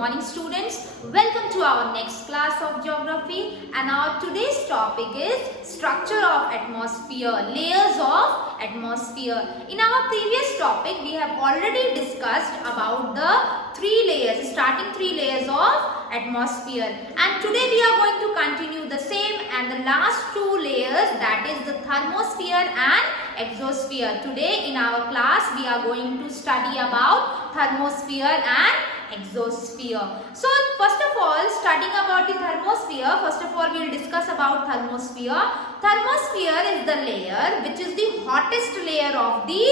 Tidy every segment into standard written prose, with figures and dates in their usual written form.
morning students. Welcome to our next class of geography, and our today's topic is structure of atmosphere, layers of atmosphere. In our previous topic we have already discussed about the starting three layers of atmosphere, and today we are going to continue the same and the last two layers, that is the thermosphere and exosphere. Today in our class we are going to study about thermosphere and exosphere. So first of all, studying about the thermosphere, first of all we will discuss about thermosphere. Thermosphere is the layer which is the hottest layer of the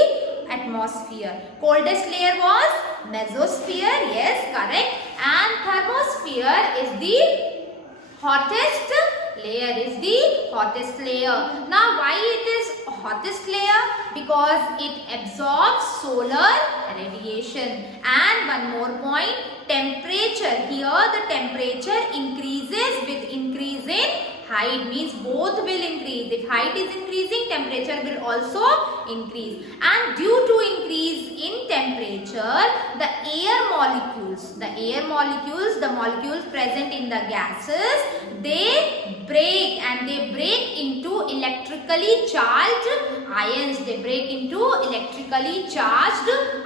atmosphere. Coldest layer was mesosphere, yes, correct, and thermosphere is the hottest layer. Now why it is hottest layer? Because it absorbs solar radiation. And one more point, temperature. Here the temperature increases with increase in height, means both will increase. If height is increasing, temperature will also increase, and due to increase in temperature, the molecules present in the gases, they break into electrically charged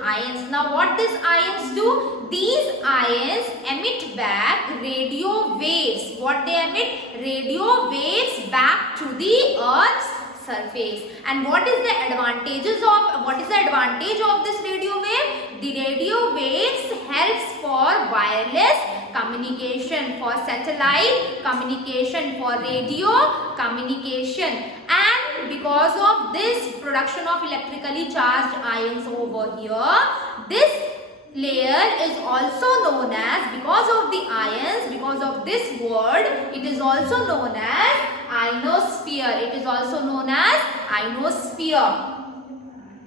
ions. Now what these ions do? These ions emit back radio waves. What they emit? Radio waves back to the Earth's surface. And what is the advantage of this radio wave? The radio waves helps for wireless communication, for satellite communication, for radio communication. And because of this production of electrically charged ions over here, this layer is also known as, because of the ions, because of this word, it is also known as ionosphere.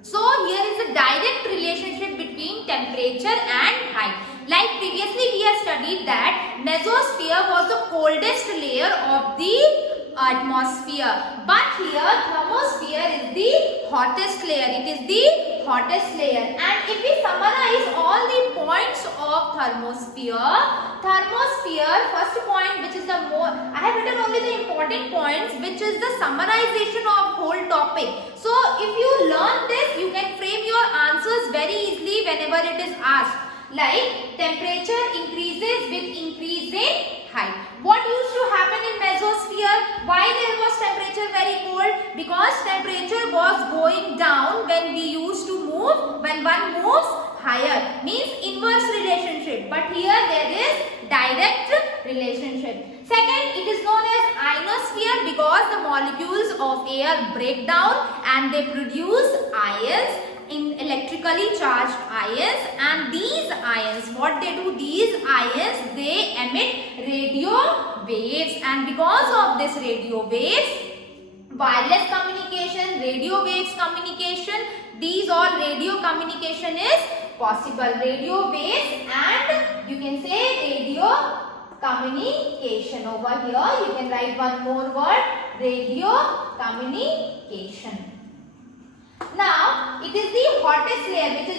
So here is a direct relationship between temperature and height. Like previously we have studied that mesosphere was the coldest layer of the atmosphere, but here thermosphere is the hottest layer. And if we summarize all the points of thermosphere, first point, which is I have written only the important points, which is the summarization of whole topic. So if you learn this, you can frame your answers very easily whenever it is asked. Like temperature increases with increase in height. What used to happen in mesosphere? Why there was temperature very cold? Because temperature was going down when one moves higher, means inverse relationship. But here there is direct relationship. Second, it is known as ionosphere because the molecules of air break down and they produce ions, in electrically charged ions, and these ions, what they do? These ions, they emit radio waves, and because of this radio waves, wireless communication, radio waves communication, these all radio communication is possible. Radio waves and you can say radio communication. Over here you can write one more word, radio communication. Now it is the hottest layer, which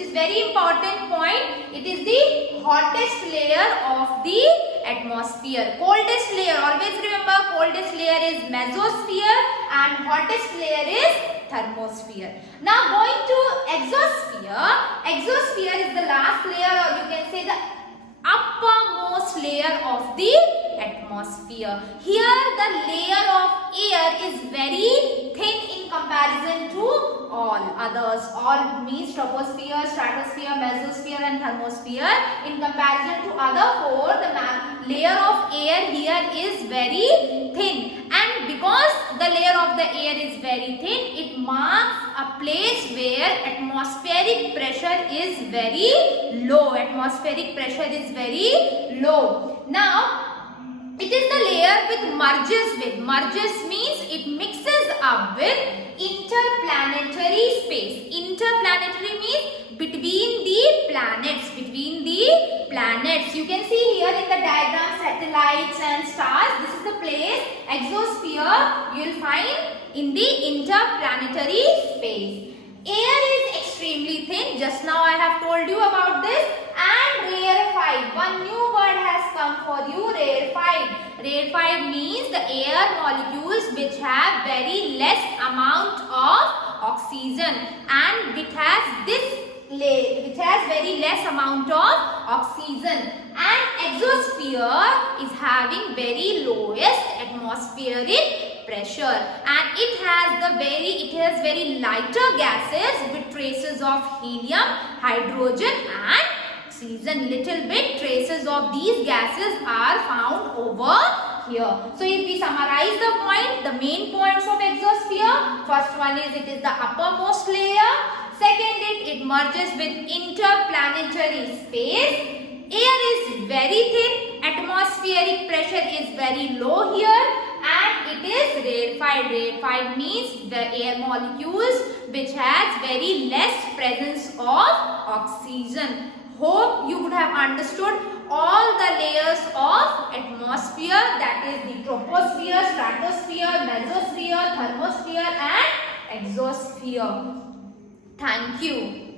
is very important point. It is the hottest layer of the atmosphere. Coldest layer, always remember, coldest layer is mesosphere and hottest layer is thermosphere. Now going to exosphere. Exosphere is the last layer, or you can say the uppermost layer of the atmosphere. Here the layer of air is very thin in comparison to all others. All means troposphere, stratosphere, mesosphere and thermosphere. In comparison to other four, the layer of air here is very thin, and because the layer of the air is very thin, it marks a place where atmospheric pressure is very low. Now it is the layer with merges means it mixes up with interplanetary space. Interplanetary means between the planets. You can see here in the diagram satellites and stars. This is the place. Exosphere you will find in the interplanetary space. Air is extremely thin. Just now I have told you about this, and rarefied. Rarefied means the air molecules which have very less amount of oxygen and it has very less amount of oxygen, and exosphere is having very lowest atmospheric pressure, and it has very lighter gases with traces of helium, hydrogen and oxygen. Little bit traces of these gases are found over here. So if we summarize the main points of exosphere, first one is it is the uppermost layer. Second, it merges with interplanetary space. Air is very thin, atmospheric pressure is very low here, and it is rarefied. Rarefied means the air molecules which has very less presence of oxygen. Hope you would have understood all the layers of atmosphere, that is the troposphere, stratosphere, mesosphere, thermosphere and exosphere. Thank you.